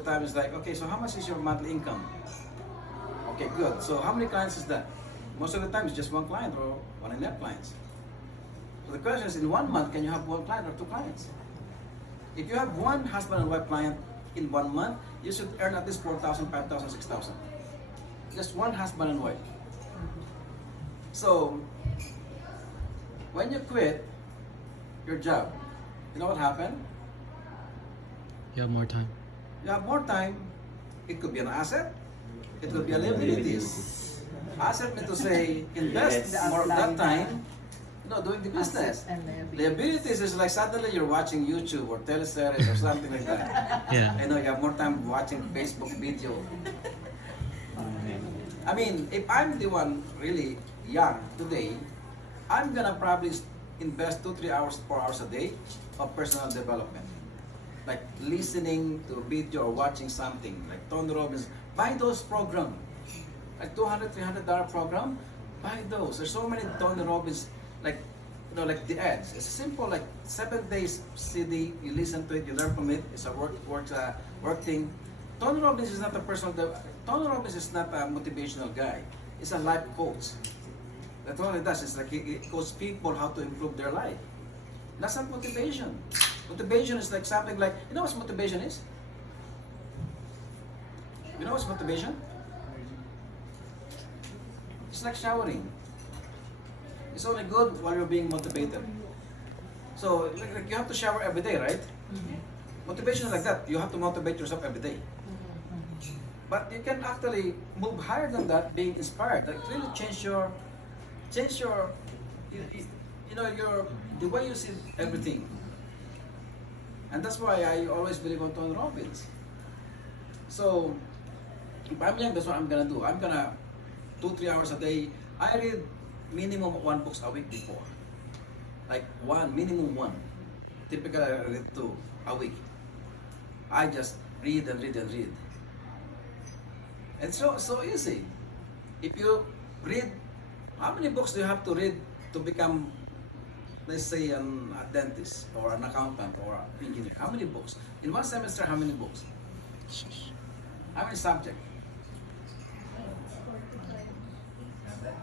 time is like, okay, so how much is your monthly income? Okay, good. So how many clients is that? Most of the time it's just one client or one and a half clients. So the question is, in 1 month, can you have one client or two clients? If you have one husband and wife client in 1 month, you should earn at least 4,000, 5,000, 6,000. Just one husband and wife. So when you quit your job, you know what happened? You have more time. You have more time. It could be an asset. It could be a liabilities. Asset meant to say invest more of that time, doing the business. And Liabilities is like suddenly you're watching YouTube or teleseries or something like that. Yeah. You have more time watching Facebook video. I mean, if I'm the one really young today, I'm gonna probably invest 2-3 hours, 4 hours a day of personal development. Like listening to a video or watching something like Tony Robbins. Buy those programs, like $200, $300 program. Buy those. There's so many Tony Robbins, like like the ads. It's a simple like 7 days CD. You listen to it, you learn from it. It's a work thing. Tony Robbins is not a Tony Robbins is not a motivational guy. He's a life coach. That's all he does. It's like he coaches people how to improve their life. That's not motivation. Motivation is like something like, you know what motivation is? You know what's motivation? It's like showering. It's only good while you're being motivated. So like you have to shower every day, right? Motivation is like that. You have to motivate yourself every day. But you can actually move higher than that, being inspired. Like really change your the way you see everything. And that's why I always believe on Tony Robbins. So if I'm young, that's what I'm gonna do. I'm gonna 2-3 hours a day. I read minimum 1 book a week before. Like minimum one. Typically I read 2 a week. I just read and read and read. And so easy. If you read, how many books do you have to read to become, let's say, a dentist or an accountant or an engineer? How many books? In one semester, how many books? How many subjects?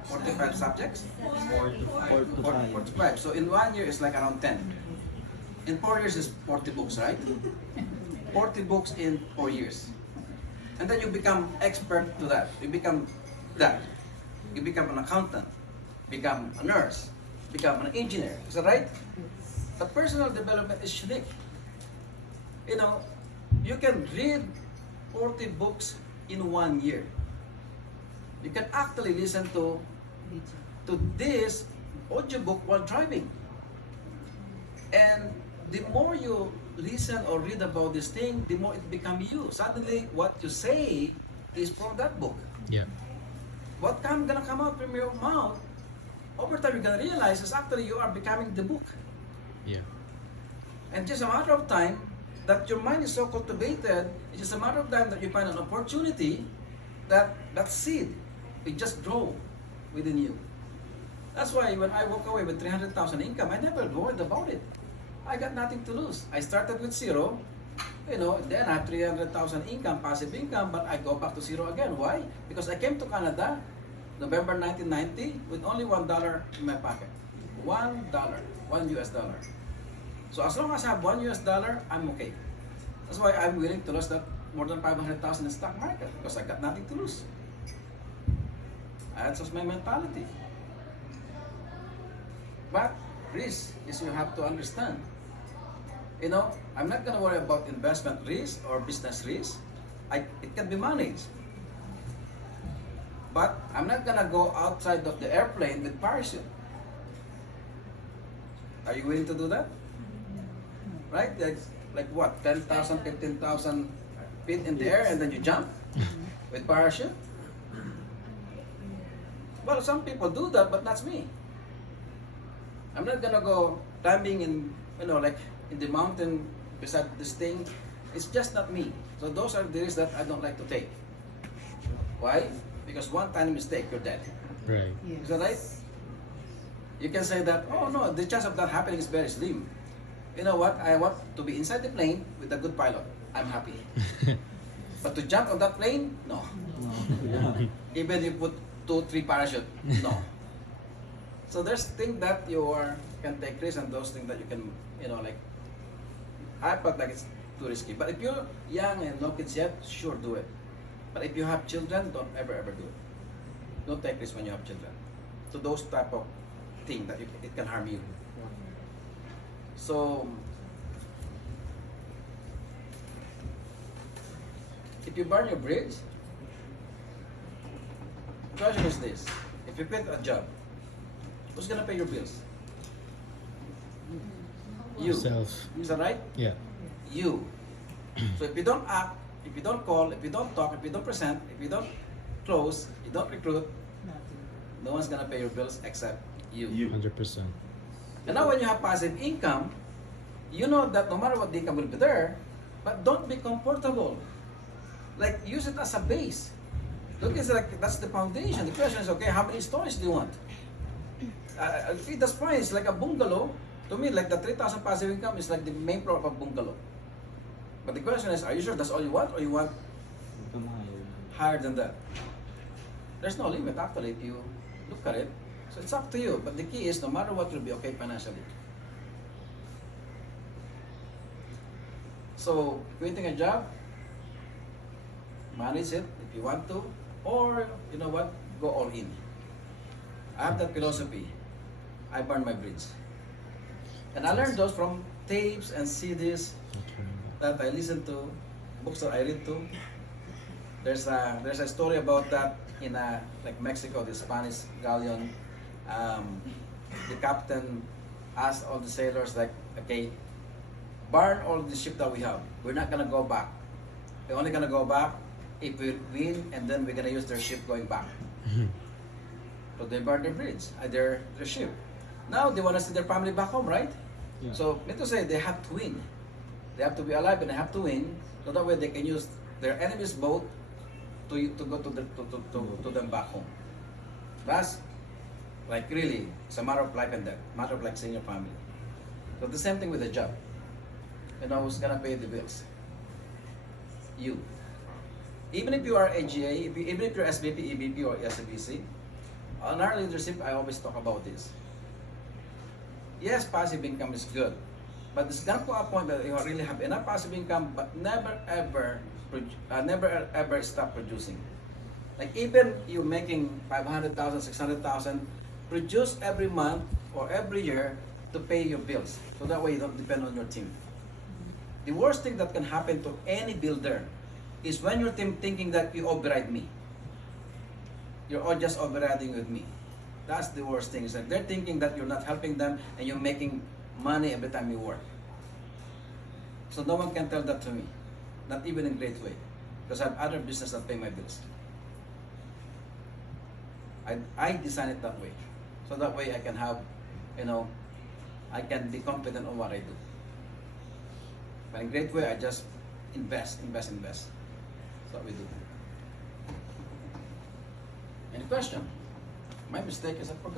45 subjects? 45. So in 1 year, it's like around 10. In 4 years, it's 40 books, right? 40 books in 4 years. And then you become expert to that. You become that. You become an accountant, become a nurse, become an engineer. Is that right? But personal development is unique. You can read 40 books in 1 year. You can actually listen to this audiobook while driving. And the more you listen or read about this thing, the more it becomes you. Suddenly, what you say is from that book. Yeah. What gonna come out from your mouth, over time you're gonna realize is actually you are becoming the book. Yeah. And just a matter of time that your mind is so cultivated, it's just a matter of time that you find an opportunity that seed will just grow within you. That's why when I walk away with 300,000 income, I never worried about it. I got nothing to lose. I started with zero, then I have 300,000 income, passive income, but I go back to zero again. Why? Because I came to Canada November 1990 with only $1 in my pocket. $1, $1. So as long as I have $1, I'm okay. That's why I'm willing to lose that more than 500,000 in the stock market, because I got nothing to lose. That's just my mentality. But risk is you have to understand. I'm not gonna worry about investment risk or business risk. It can be managed. But I'm not gonna go outside of the airplane with parachute. Are you willing to do that? Right? Like what? 10,000, 15,000 feet in the air and then you jump with parachute? Well, some people do that, but that's me. I'm not gonna go climbing in, like in the mountain beside this thing. It's just not me. So those are the risks that I don't like to take. Why? Because one tiny mistake, you're dead. Right. Is that right? You can say that, oh no, the chance of that happening is very slim. You know what? I want to be inside the plane with a good pilot. I'm happy. But to jump on that plane, no. Even you put 2, 3 parachute, no. So there's things that can take risk, and those things that you can, like, I felt like it's too risky. But if you're young and no kids yet, sure, do it. But if you have children, don't ever do it. Don't take risks when you have children. So those type of things that it can harm you. So if you burn your bridge, the question is this: if you quit a job, who's gonna pay your bills? You. Yourself. Is that right? Yeah. You. So if you don't act, if you don't call, if you don't talk, if you don't present, if you don't close, you don't recruit, no one's gonna pay your bills except you. 100%. And now when you have passive income, you know that no matter what the income will be there, but don't be comfortable. Like, use it as a base. Look, it's like that's the foundation. The question is, okay, how many stories do you want? That's fine. It's like a bungalow. To me, like the 3,000 passive income is like the main floor of a bungalow. But the question is, are you sure that's all you want, or you want higher than that? There's no limit actually if you look at it. So it's up to you. But the key is, no matter what, you'll be okay financially. So quitting a job, manage it if you want to, or you know what, go all in. I have that philosophy. I burn my bridge. And I learned those from tapes and CDs that I listen to, books that I read to. There's a story about that in like Mexico, the Spanish galleon. The captain asked all the sailors, like, okay, burn all the ship that we have. We're not gonna go back. We're only gonna go back if we win, and then we're gonna use their ship going back. So they burned their bridge, their ship. Now they wanna see their family back home, right? Yeah. So, mean to say, they have to win. They have to be alive and they have to win, so that way they can use their enemy's boat to go to them back home. That's like really, it's a matter of life and death, matter of like seeing your family. So the same thing with the job. You know, who's gonna pay the bills? You. Even if you are AGA, even if you're SVP, EVP, or SVC, on our leadership, I always talk about this. Yes, passive income is good, but it's gonna go a point that you really have enough passive income, but never ever stop producing. Like, even you making 500,000, 600,000, produce every month or every year to pay your bills. So that way you don't depend on your team. The worst thing that can happen to any builder is when your team thinking that you override me. You're all just overriding with me. That's the worst thing. Is that they're thinking that you're not helping them and you're making money every time you work. So no one can tell that to me, not even in a great way, because I have other business that pay my bills. I design it that way, so that way I can have, I can be confident on what I do. But in a great way, I just invest. That's what we do. Any question? My mistake is I forgot.